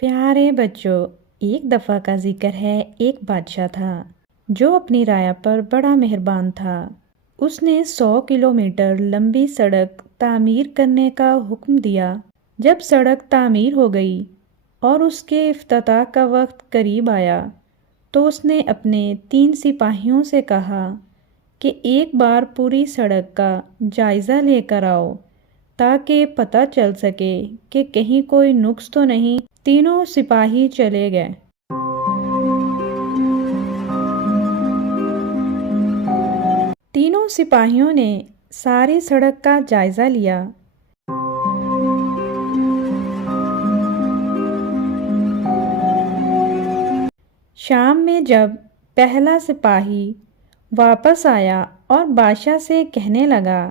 پیارے بچوں، ایک دفعہ کا ذکر ہے، ایک بادشاہ تھا جو اپنی رعایا پر بڑا مہربان تھا۔ اس نے 100 کلومیٹر لمبی سڑک تعمیر کرنے کا حکم دیا۔ جب سڑک تعمیر ہو گئی اور اس کے افتتاح کا وقت قریب آیا تو اس نے اپنے 3 سپاہیوں سے کہا کہ ایک بار پوری سڑک کا جائزہ لے کر آؤ تاکہ پتہ چل سکے کہ کہیں کوئی نقص تو نہیں۔ تینوں سپاہی چلے گئے۔ تینوں سپاہیوں نے ساری سڑک کا جائزہ لیا۔ شام میں جب پہلا سپاہی واپس آیا اور بادشاہ سے کہنے لگا،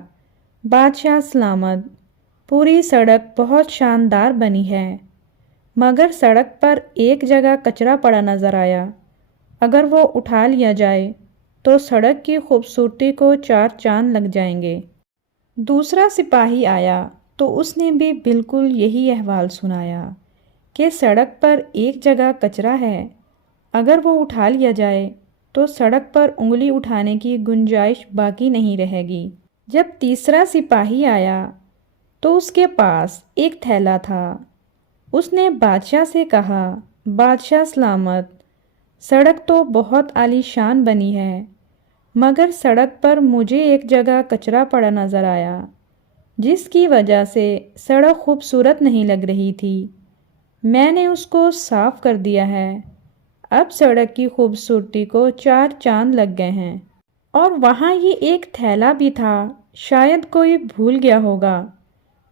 بادشاہ سلامت، پوری سڑک بہت شاندار بنی ہے، مگر سڑک پر ایک جگہ کچرا پڑا نظر آیا۔ اگر وہ اٹھا لیا جائے تو سڑک کی خوبصورتی کو 4 چاند لگ جائیں گے۔ دوسرا سپاہی آیا تو اس نے بھی بالکل یہی احوال سنایا کہ سڑک پر ایک جگہ کچرا ہے، اگر وہ اٹھا لیا جائے تو سڑک پر انگلی اٹھانے کی گنجائش باقی نہیں رہے گی۔ جب تیسرا سپاہی آیا تو اس کے پاس ایک تھیلا تھا۔ اس نے بادشاہ سے کہا، بادشاہ سلامت، سڑک تو بہت عالی شان بنی ہے، مگر سڑک پر مجھے ایک جگہ کچرا پڑا نظر آیا جس کی وجہ سے سڑک خوبصورت نہیں لگ رہی تھی۔ میں نے اس کو صاف کر دیا ہے، اب سڑک کی خوبصورتی کو 4 چاند لگ گئے ہیں۔ اور وہاں یہ ایک تھیلا بھی تھا، شاید کوئی بھول گیا ہوگا۔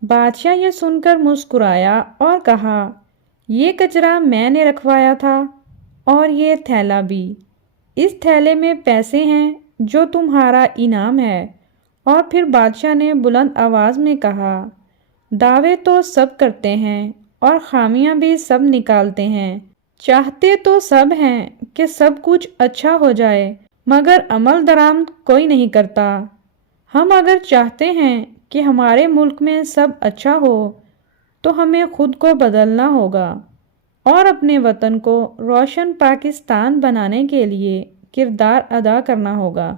بادشاہ یہ سن کر مسکرایا اور کہا، یہ کچرا میں نے رکھوایا تھا اور یہ تھیلا بھی۔ اس تھیلے میں پیسے ہیں جو تمہارا انعام ہے۔ اور پھر بادشاہ نے بلند آواز میں کہا، دعوے تو سب کرتے ہیں اور خامیاں بھی سب نکالتے ہیں، چاہتے تو سب ہیں کہ سب کچھ اچھا ہو جائے، مگر عمل درآمد کوئی نہیں کرتا۔ ہم اگر چاہتے ہیں کہ ہمارے ملک میں سب اچھا ہو تو ہمیں خود کو بدلنا ہوگا اور اپنے وطن کو روشن پاکستان بنانے کے لیے کردار ادا کرنا ہوگا۔